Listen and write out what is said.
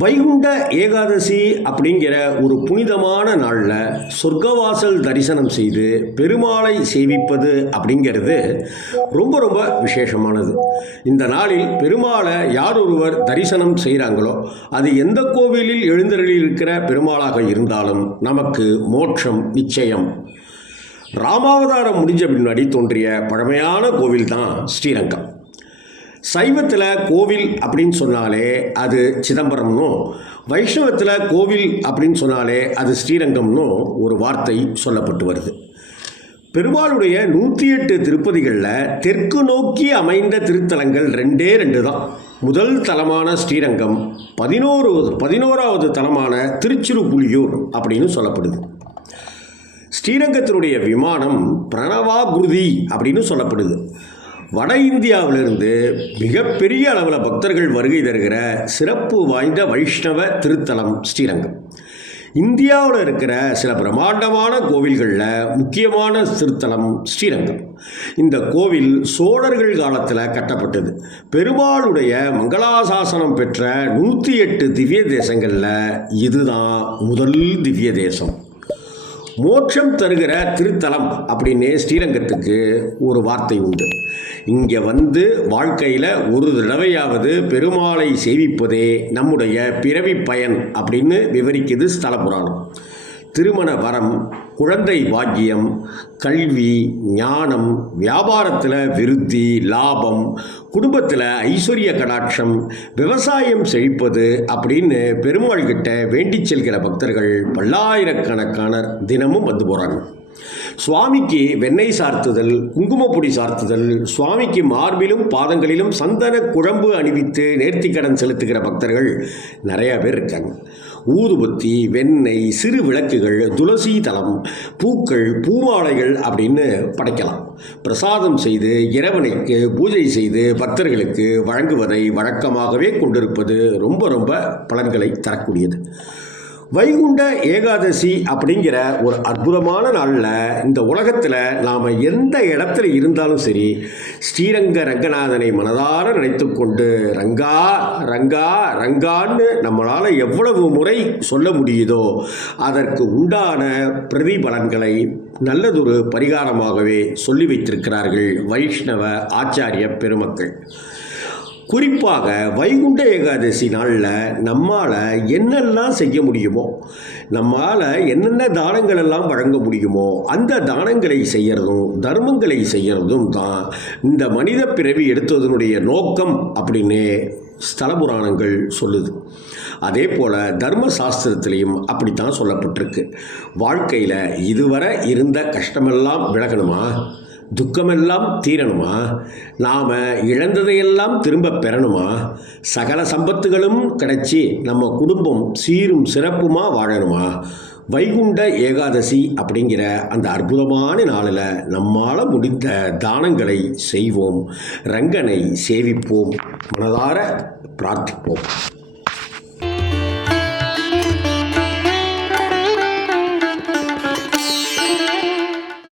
வைகுண்ட ஏகாதசி அப்படிங்கிற ஒரு புனிதமான நாளில் சொர்க்கவாசல் தரிசனம் செய்து பெருமாளை சேவிப்பது அப்படிங்கிறது ரொம்ப ரொம்ப விசேஷமானது. இந்த நாளில் பெருமாளை யார் ஒருவர் தரிசனம் செய்கிறாங்களோ அது எந்த கோவிலில் எழுந்தருளில் இருக்கிற பெருமாளாக இருந்தாலும் நமக்கு மோட்சம் நிச்சயம். ராமாவதாரம் முடிஞ்ச பின்னாடி தோன்றிய பழமையான கோவில் தான் ஸ்ரீரங்கம். சைவத்தில் கோவில் அப்படின்னு சொன்னாலே அது சிதம்பரம்னும் வைஷ்ணவத்தில் கோவில் அப்படின்னு சொன்னாலே அது ஸ்ரீரங்கம்னும் ஒரு வார்த்தை சொல்லப்பட்டு வருது. பெருமாளுடைய நூற்றி எட்டு திருப்பதிகளில் தெற்கு நோக்கி அமைந்த திருத்தலங்கள் ரெண்டே ரெண்டு தான். முதல் தலமான ஸ்ரீரங்கம் பதினோரு பதினோராவது தலமான திருச்சிருப்புலியூர் அப்படின்னு சொல்லப்படுது. ஸ்ரீரங்கத்தினுடைய விமானம் பிரணவாகுருதி அப்படின்னு சொல்லப்படுது. வட இந்தியாவிலிருந்து மிகப்பெரிய அளவில் பக்தர்கள் வருகை தருகிற சிறப்பு வாய்ந்த வைஷ்ணவ திருத்தலம் ஸ்ரீரங்கம். இந்தியாவில் இருக்கிற சில பிரம்மாண்டமான கோவில்களில் முக்கியமான திருத்தலம் ஸ்ரீரங்கம். இந்த கோவில் சோழர்கள் காலத்தில் கட்டப்பட்டது. பெருமாளுடைய மங்களாசாசனம் பெற்ற நூற்றி எட்டு திவ்ய தேசங்களில் இதுதான் முதல் திவ்ய தேசம். மோட்சம் தருகிற திருத்தலம் அப்படின்னு ஸ்ரீரங்கத்துக்கு ஒரு வார்த்தை உண்டு. இங்கே வந்து வாழ்க்கையில் ஒரு தடவையாவது பெருமாளை சேவிப்பதே நம்முடைய பிறவி பயன் அப்படின்னு விவரிக்குது ஸ்தல புராணம் திருமண வரம் குழந்தை பாக்கியம் கல்வி ஞானம் வியாபாரத்தில் விருத்தி லாபம் குடும்பத்தில் ஐஸ்வர்ய கடாட்சம் விவசாயம் செழிப்பது அப்படின்னு பெருமாள் கிட்ட வேண்டிச் செல்கிற பக்தர்கள் பல்லாயிரக்கணக்கான தினமும் வந்து போகிறாங்க சுவாமிக்கு வெண்ணெய் சார்த்துதல் குங்குமப்பொடி சார்த்துதல் சுவாமிக்கு மார்பிலும் பாதங்களிலும் சந்தன குழம்பு அணிவித்து நேர்த்திக்கடன் செலுத்துகிற பக்தர்கள் நிறையா பேர் இருக்காங்க. ஊதுபத்தி வெண்ணெய் சிறு விளக்குகள் துளசி தலம் பூக்கள் பூமாலைகள் அப்படின்னு படைக்கலாம். பிரசாதம் செய்து இறைவனைக்கு பூஜை செய்து பக்தர்களுக்கு வழங்குவதை வழக்கமாகவே கொண்டிருப்பது ரொம்ப ரொம்ப பலன்களை தரக்கூடியது. வைகுண்ட ஏகாதசி அப்படிங்கிற ஒரு அற்புதமான நாளில் இந்த உலகத்தில் நாம் எந்த இடத்துல இருந்தாலும் சரி ஸ்ரீரங்க ரங்கநாதனை மனதார நினைத்து கொண்டு ரங்கா ரங்கா ரங்கான்னு நம்மளால் எவ்வளவு முறை சொல்ல முடியுதோ அதற்கு உண்டான பிரதிபலன்களை நல்லதொரு பரிகாரமாகவே சொல்லி வைத்திருக்கிறார்கள் வைஷ்ணவ ஆச்சாரிய பெருமக்கள். குறிப்பாக வைகுண்ட ஏகாதசி நாளில் நம்மால் என்னெல்லாம் செய்ய முடியுமோ நம்மால் என்னென்ன தானங்கள் எல்லாம் வழங்க முடியுமோ அந்த தானங்களை செய்கிறதும் தர்மங்களை செய்கிறதும் தான் இந்த மனித பிறவி எடுத்ததனுடைய நோக்கம் அப்படின்னு ஸ்தல புராணங்கள் சொல்லுது. அதே போல் தர்ம சாஸ்திரத்திலையும் அப்படித்தான் சொல்லப்பட்டிருக்கு. வாழ்க்கையில் இதுவரை இருந்த கஷ்டமெல்லாம் விலகணுமா? துக்கமெல்லாம் தீரணுமா? நாம் இழந்ததையெல்லாம் திரும்ப பெறணுமா? சகல சம்பத்துகளும் கிடைச்சி நம்ம குடும்பம் சீரும் சிறப்புமாக வாழணுமா? வைகுண்ட ஏகாதசி அப்படிங்கிற அந்த அற்புதமான நாளில் நம்மால் முடிந்த தானங்களை செய்வோம். ரங்கனை சேவிப்போம். மனதார பிரார்த்திப்போம்.